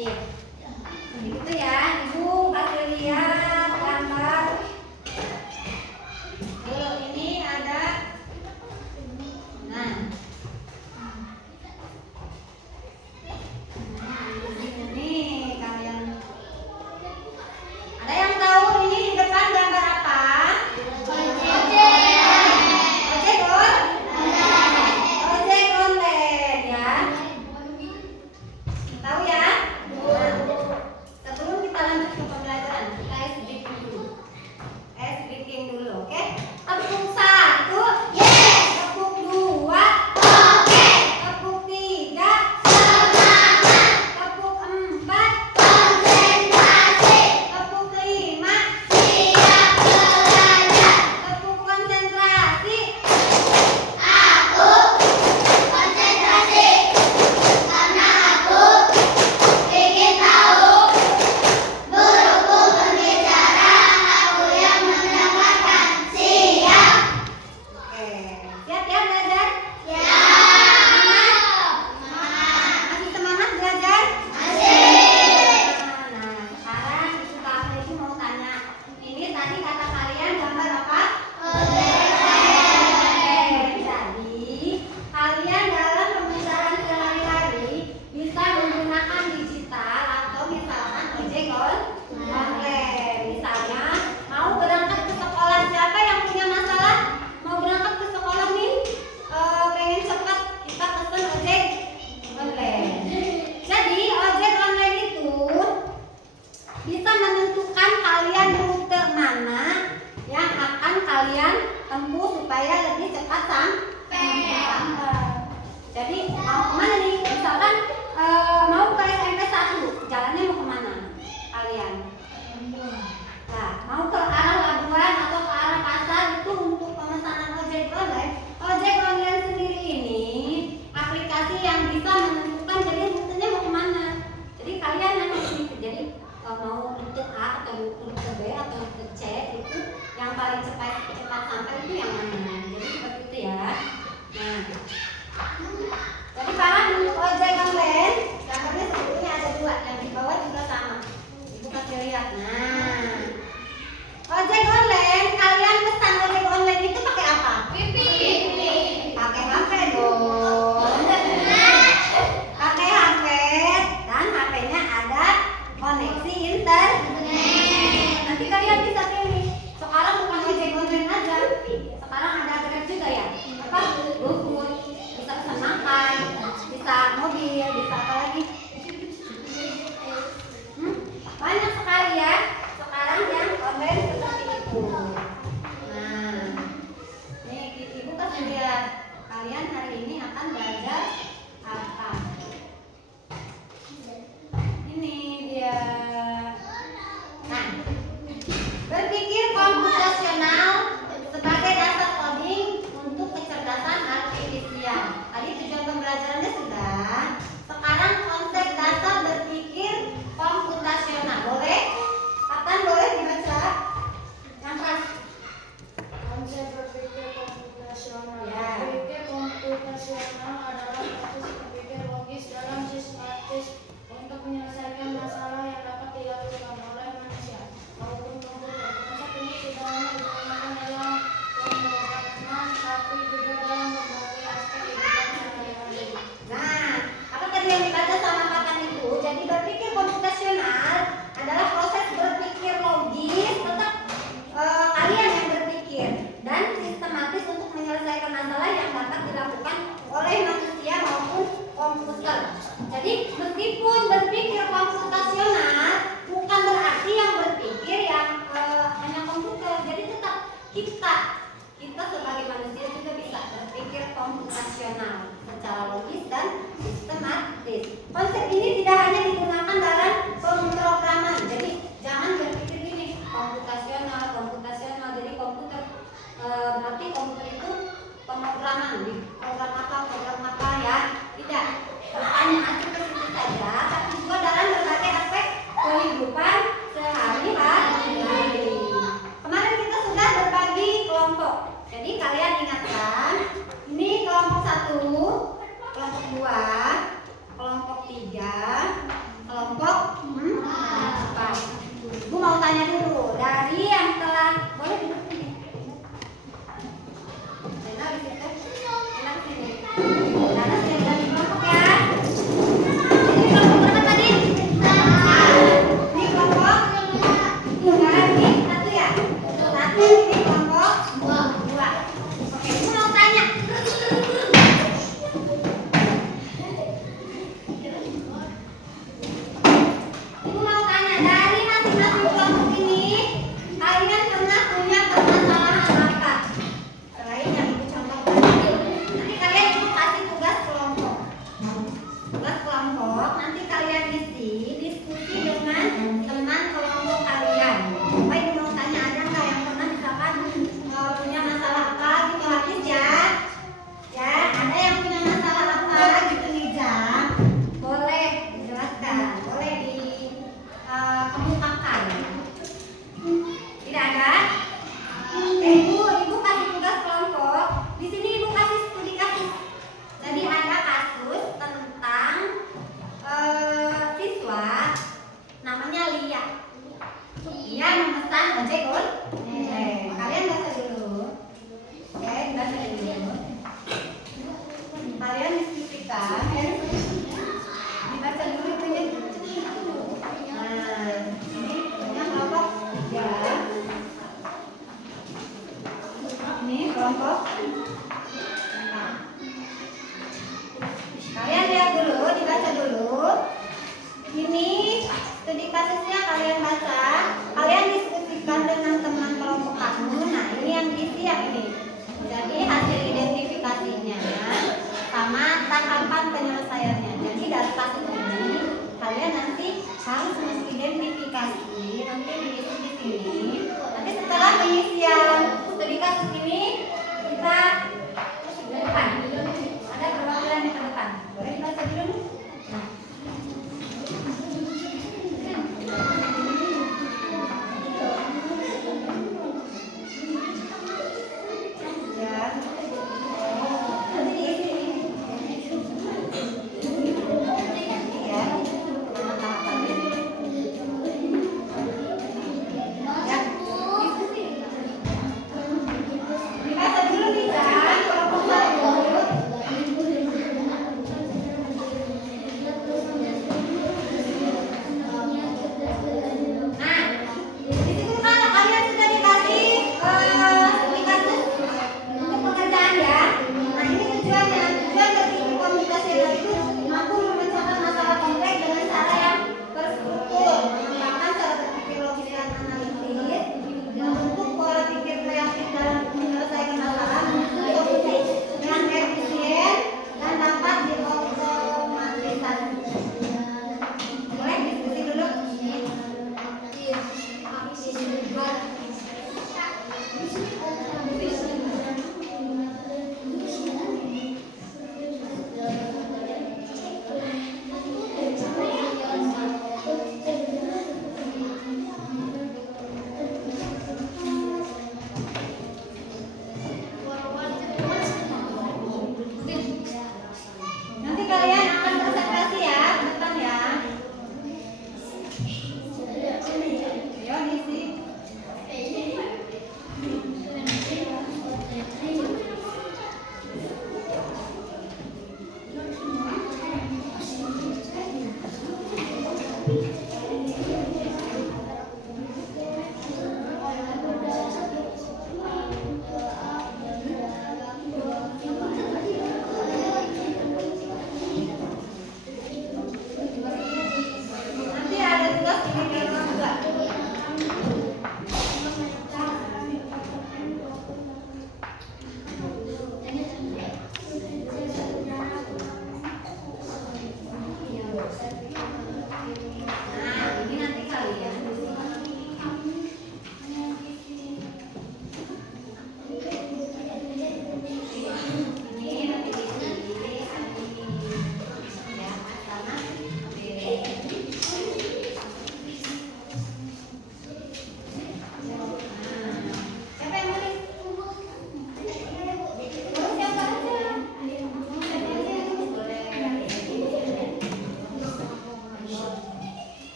efektif. Begitu ya, Ibu kasih lihat gambar. Tuh, ini ada. Nah, ini kalian. Ada yang tahu ini di depan gambar apa? Ojek online ya. Tahu ya? Nah, sebelum kita lanjut ke pembelajaran, kita speaking dulu, oke? Tepuk 1, yes. Tepuk 2, oke. Tepuk 3, semangat. Tepuk 4, konsentrasi. Tepuk 5, siap belajar. Tepuk konsentrasi. Aku konsentrasi karena aku ingin tahu guruku berbicara, aku yang mendengarkan. Siap. Oke, siap ya belajar? Siap. Masih semangat belajar? Masih. Nah, sekarang Kak Afri mau tanya, ini tadi kata kalian gambar apa? Jadi, kalian dalam pembicaraan sehari-hari bisa menggunakan digital atau misalkan ojek online. Misalnya, mau berangkat ke sekolah, siapa yang punya masalah? Mau berangkat ke sekolah nih, pengen cepat, kita pesen ojek online. Jadi, ojek online itu bisa menentukan kalian rute mana yang akan kalian tempuh supaya lebih cepat sampai. Jadi mau kemana nih? Misalkan mau ke SMP 1, jalannya mau kemana kalian? Nah, mau ke arah Labuan atau ke arah pasar itu untuk pemesanan ojek online. Ojek online sendiri ini aplikasi yang bisa menentukan jadi rutenya mau kemana. Jadi kalian yang jadi mau rute A atau rute B atau rute C itu yang paling cepat sampai itu yang mana. Jadi seperti itu ya. Nah, jadi para untuk ojek online gambarnya sebetulnya ada 2, yang di bawah juga sama. Ibu kasih lihat. Nah, ojek online, kalian pesan ojek online itu pakai apa? Pakai HP dong. Pakai HP dan HP-nya ada koneksi internet. Nanti kalian bisa pilih. Sekarang bukan ojek online aja. Sekarang ada Grab juga ya. Apa? GoFood. Bisa pesan makan, bisa mobil, bisa apa lagi? Banyak sekali ya. Sekarang yang online seperti itu. Nah, nih Ibu kasih lihat. Kalian hari ini akan belajar apa? Ini dia. Nah, berpikir komputasional sebagai dasar coding untuk kecerdasan artifisial. Tadi tujuan pembelajarannya sudah. Sekarang konsep dasar berpikir komputasional. Boleh? Kapan boleh dibaca? Yang keras. Konsep berpikir komputasional. Ya. Berpikir komputasional adalah proses berpikir logis dalam sistematis untuk menyelesaikan masalah yang dapat dilakukan oleh manusia maupun komputer. Konsep ini tidak hanya digunakan dalam pemrograman, tapi juga dalam berbagai aspek kehidupan sehari-hari. Nah, apa tadi yang dibaca sama Patan itu? Jadi berpikir komputasional adalah proses berpikir logis, tetap kalian yang berpikir dan sistematis untuk menyelesaikan masalah yang dapat dilakukan oleh manusia maupun komputer. Jadi meskipun berpikir komputasional bukan berarti yang berpikir yang hanya komputer. Jadi tetap kita sebagai manusia juga bisa berpikir komputasional secara logis dan sistematis. Konsep ini tidak hanya digunakan dalam pemrograman. Jadi jangan berpikir gini, komputasional. Jadi komputer berarti komputer itu pemrograman. Program apa ya? Tidak. Hanya mengacu ke situ saja, tapi juga dalam berbagai aspek kehidupan sehari-hari. Kemarin kita sudah berbagi kelompok. Jadi kalian ingatkan, ini kelompok 1, kelompok 2, kelompok 3,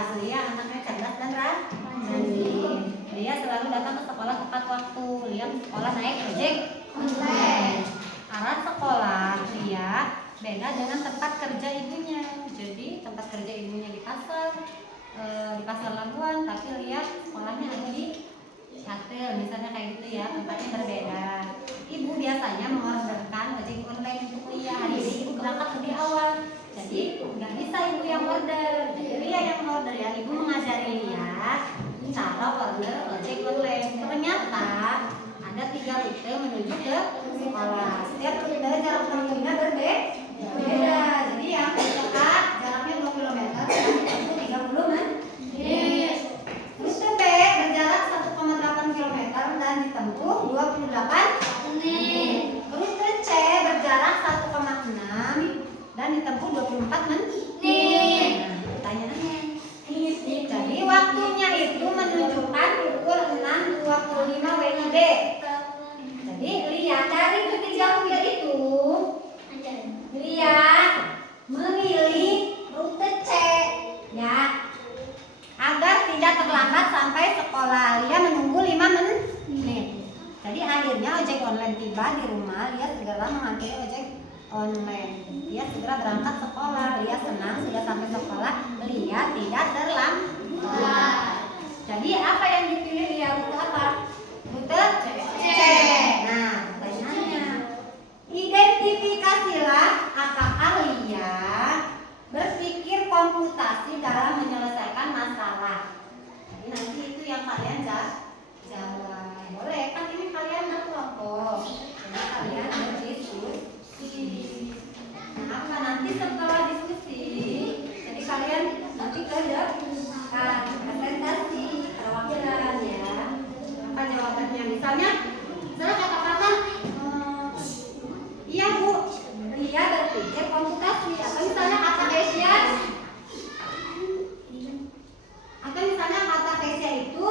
cerdas. Lia anaknya cerdas dan rajin. Lia selalu datang ke sekolah tepat waktu. Lia ke sekolah naik ojek online. Arah sekolah Lia beda dengan tempat kerja ibunya. Jadi tempat kerja ibunya di pasar Labuan, tapi Lia sekolahnya ada di Catel, misalnya kayak gitu ya, tempatnya berbeda. Ibu biasanya mengorderkan ojek online untuk Lia. Hari ini ibu berangkat lebih awal, jadi nggak bisa ibu yang order, jadi Lia yang order ya. Ibu mengajari Lia cara order ojek online. Ternyata ada 3 rute menuju ke sekolah. Setiap rute jarak tempuhnya berbeda. Jadi yang dekat jaraknya 2 km dan ditempuh 30 menit. Rute B berjarak 1,8 km dan ditempuh 28 menit. Rute C berjarak 1,6 dan ditempuh 24 menit. Pertanyaannya, jadi waktunya itu menunjukkan pukul 6.25 WIB. Jadi lihat dari ketiga rute itu, Lia memilih rute C ya, agar tidak terlambat sampai sekolah. Lia menunggu 5 menit. Jadi akhirnya ojek online tiba di rumah. Lia segera mengambil ojek online. Lia segera berangkat sekolah. Lia senang sudah sampai sekolah. Lia tidak terlambat. Jadi apa yang dipilih Lia? Rute apa? Rute C. Nah, pertanyaannya, identifikasilah apakah Lia berpikir komputasi dalam menyelesaikan masalah. Jadi nanti itu yang kalian jawab. Boleh kan, ini kalian berkelompok. Jadi kalian berdiskusi. Nah, apa nanti setelah diskusi, jadi kalian nanti kerjakan presentasi perwakilan ya. Apa jawabannya? Misalnya, saya katakan, iya Bu, Lia berpikir komputasi. Atau misalnya kata Kesia, itu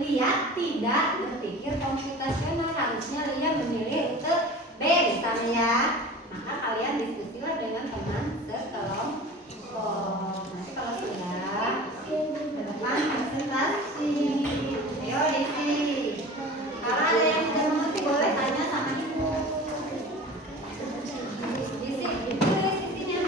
Lia tidak berpikir komputasional. Harusnya Lia memilih rute B misalnya ya. Maka kalian diskusilah dengan teman sekelompok. Nanti kalau sudah ke depan presentasi. Ayo Desi, kalau ada yang tidak mengerti boleh tanya sama ibu. Desi, tulis di sini.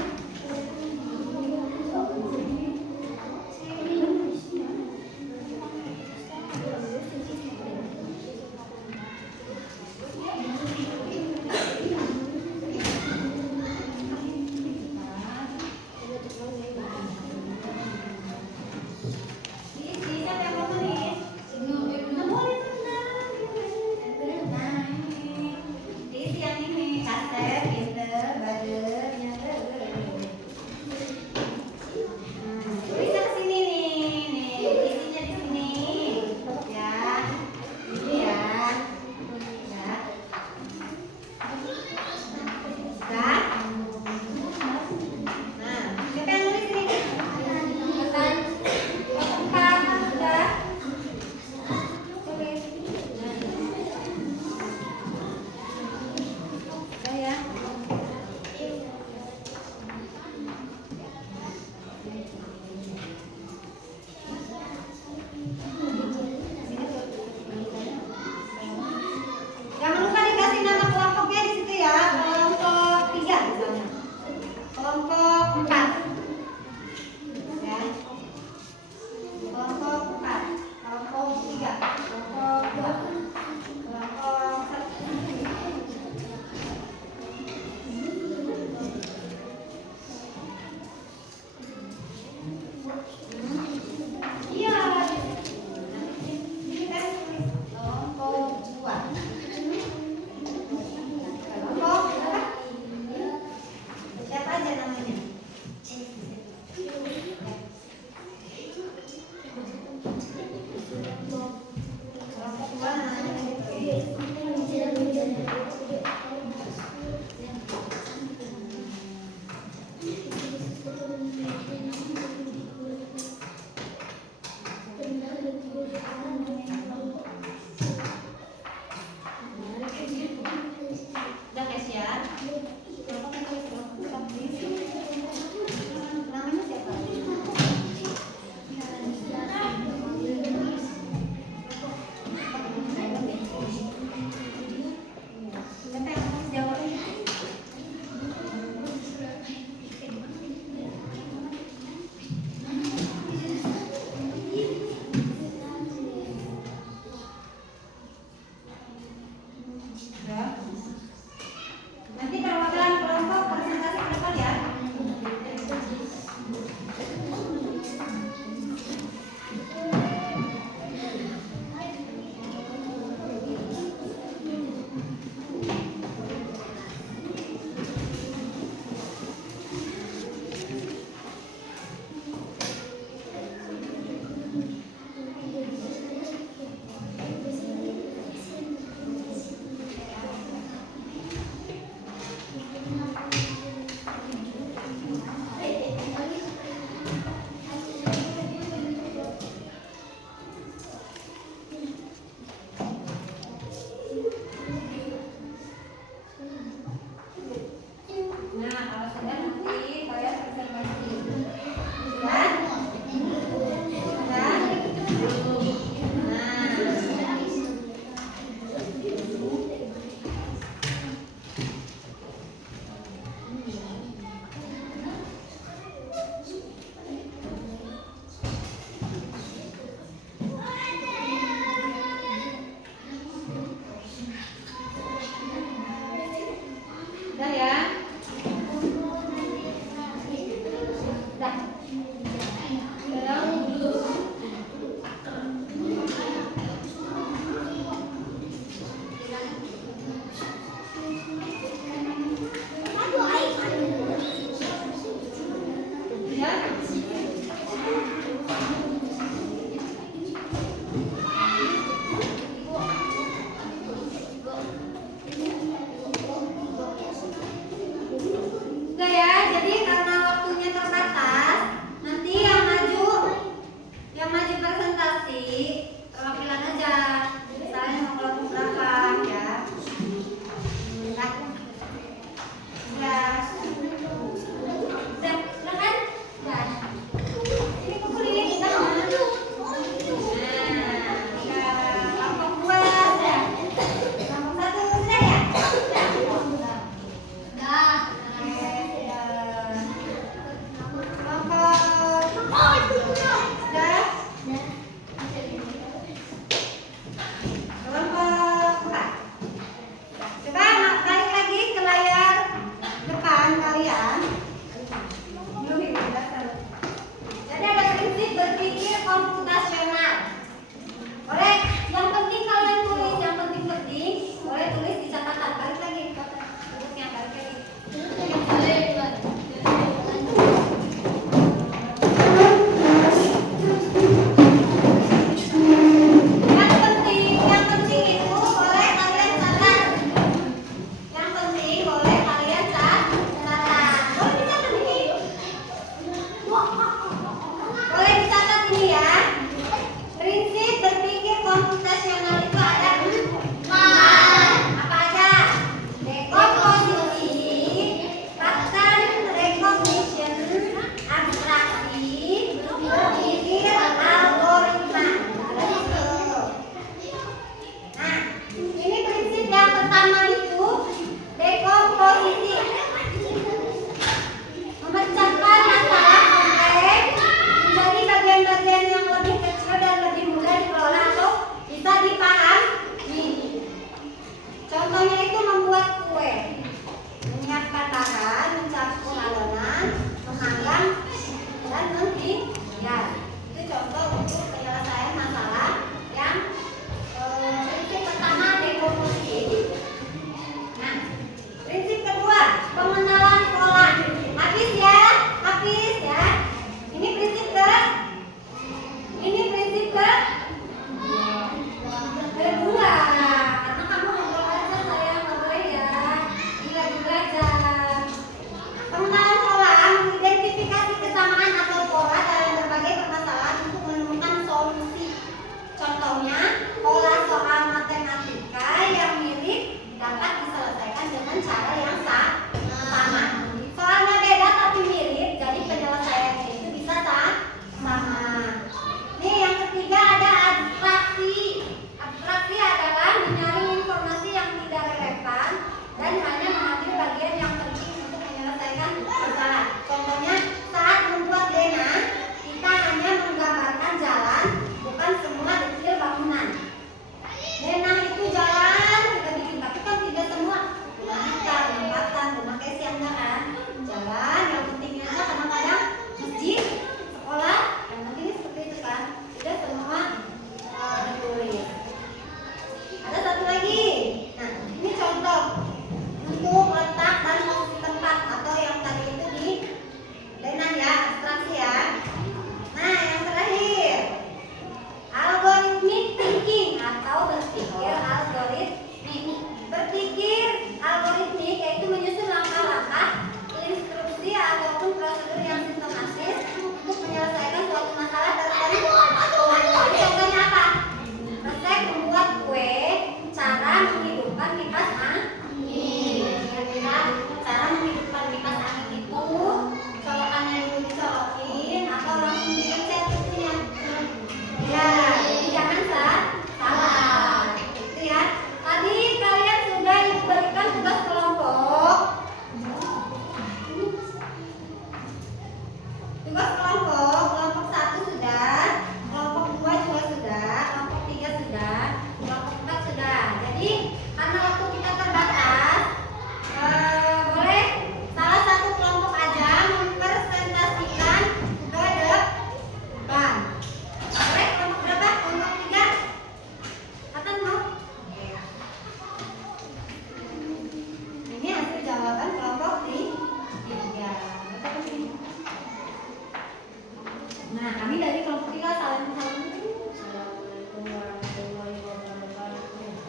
kami dari kelompok 3 salam salam dulu. Assalamualaikum warahmatullahi wabarakatuh.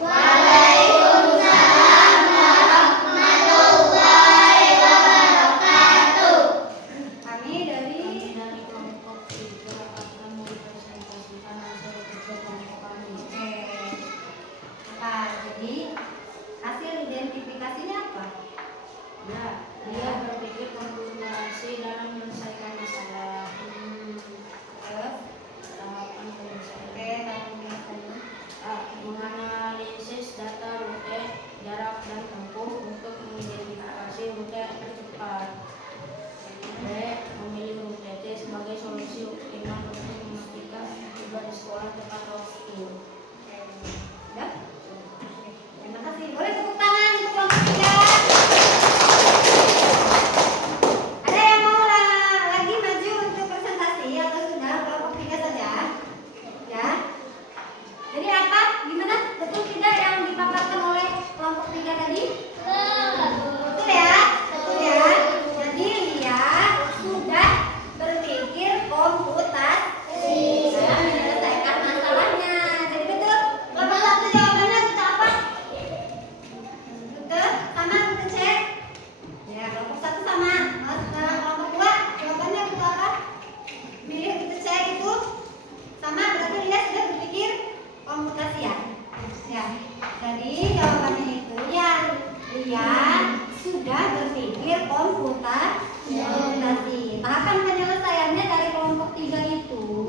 Waalaikumsalam warahmatullahi wabarakatuh. Kami dari Dari kelompok 3 akan mempresentasikan hasil kerja kelompok kami. Oke. Apa? Jadi hasil identifikasinya apa? Ya, dia berpikir konsentrasi dalam menyelesaikan masalah. Terus, Tahapan penyelesaian. oke, tahap biasanya. A. Menganalisis data rute, jarak dan tempuh untuk mengidentifikasi rute tercepat. B. Memilih rute T sebagai solusi optimal untuk memastikan tiba di sekolah tepat waktu. Udah? Terima kasih. Boleh tepuk tangan untuk kelompok 3. Ada yang mau lagi maju untuk presentasi atau sudah kelompok 3 saja? Ya. Jadi apa? Gimana? Betul tidak yang dipaparkan oleh kelompok 3 tadi? Betul ya? Betul ya? Jadi lihat sudah berpikir komputasi dalam menyelesaikan masalahnya. Jadi betul. Kelompok 1 jawabannya kita apa? Betul? Sama kita cek. Ya, kelompok 1 sama. Kelompok 2 jawabannya betul apa? Milih kita cek itu sama, berarti lihat sudah berpikir komputasi ya. Ya. Jadi jawabannya itu ya lihat sudah berpikir komputasi. Tahapan penyelesaiannya dari kelompok 3 itu.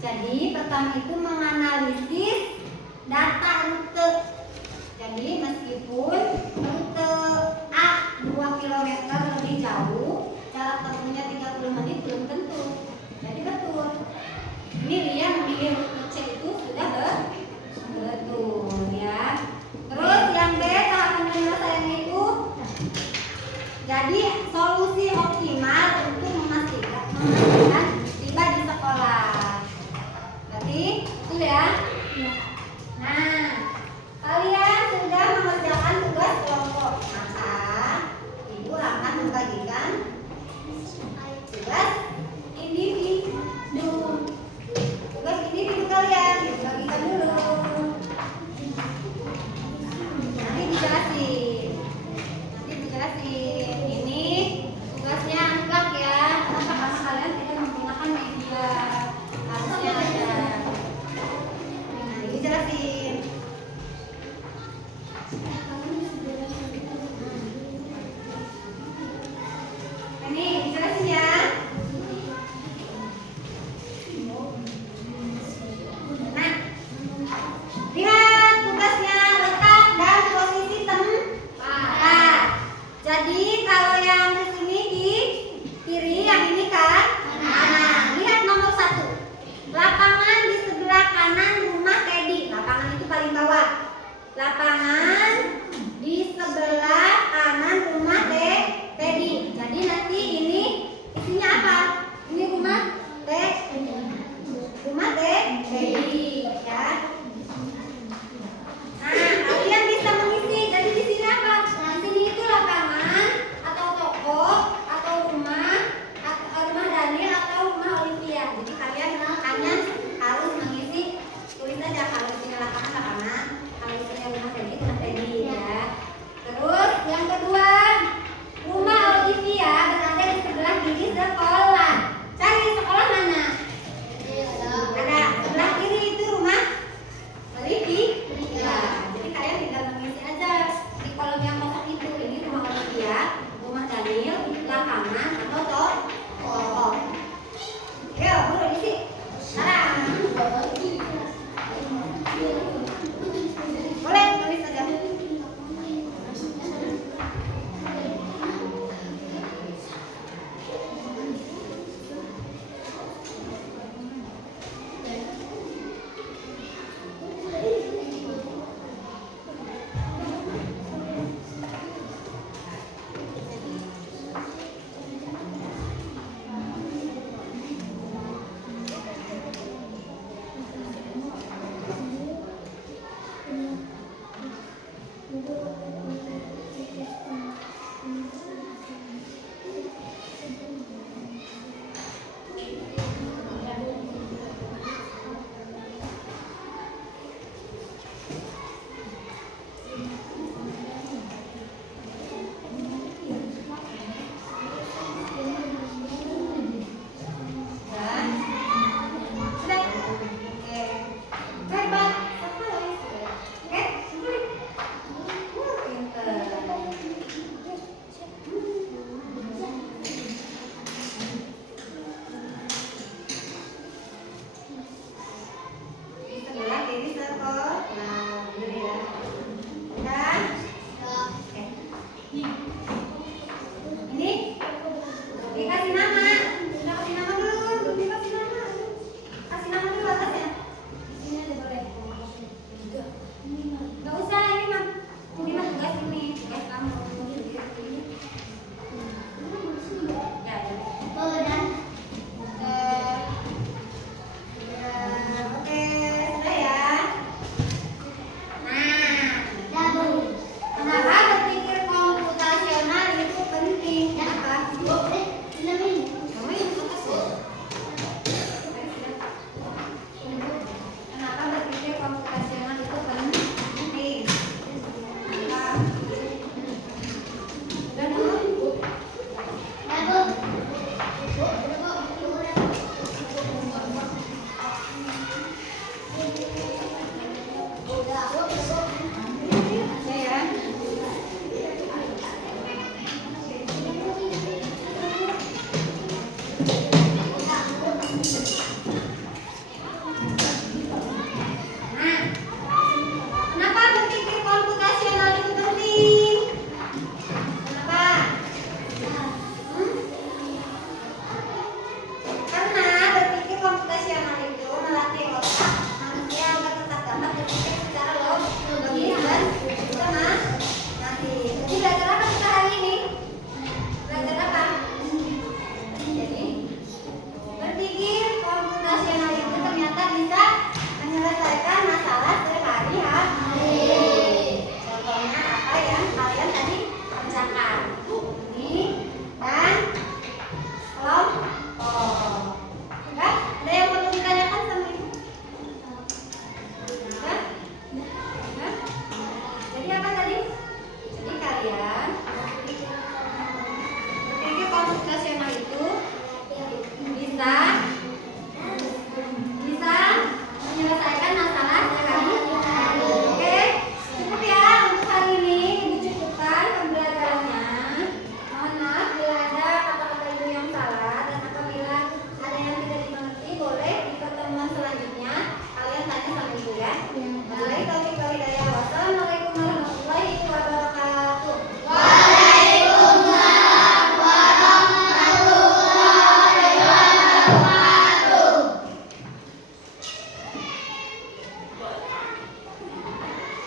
Jadi pertama itu menganalisis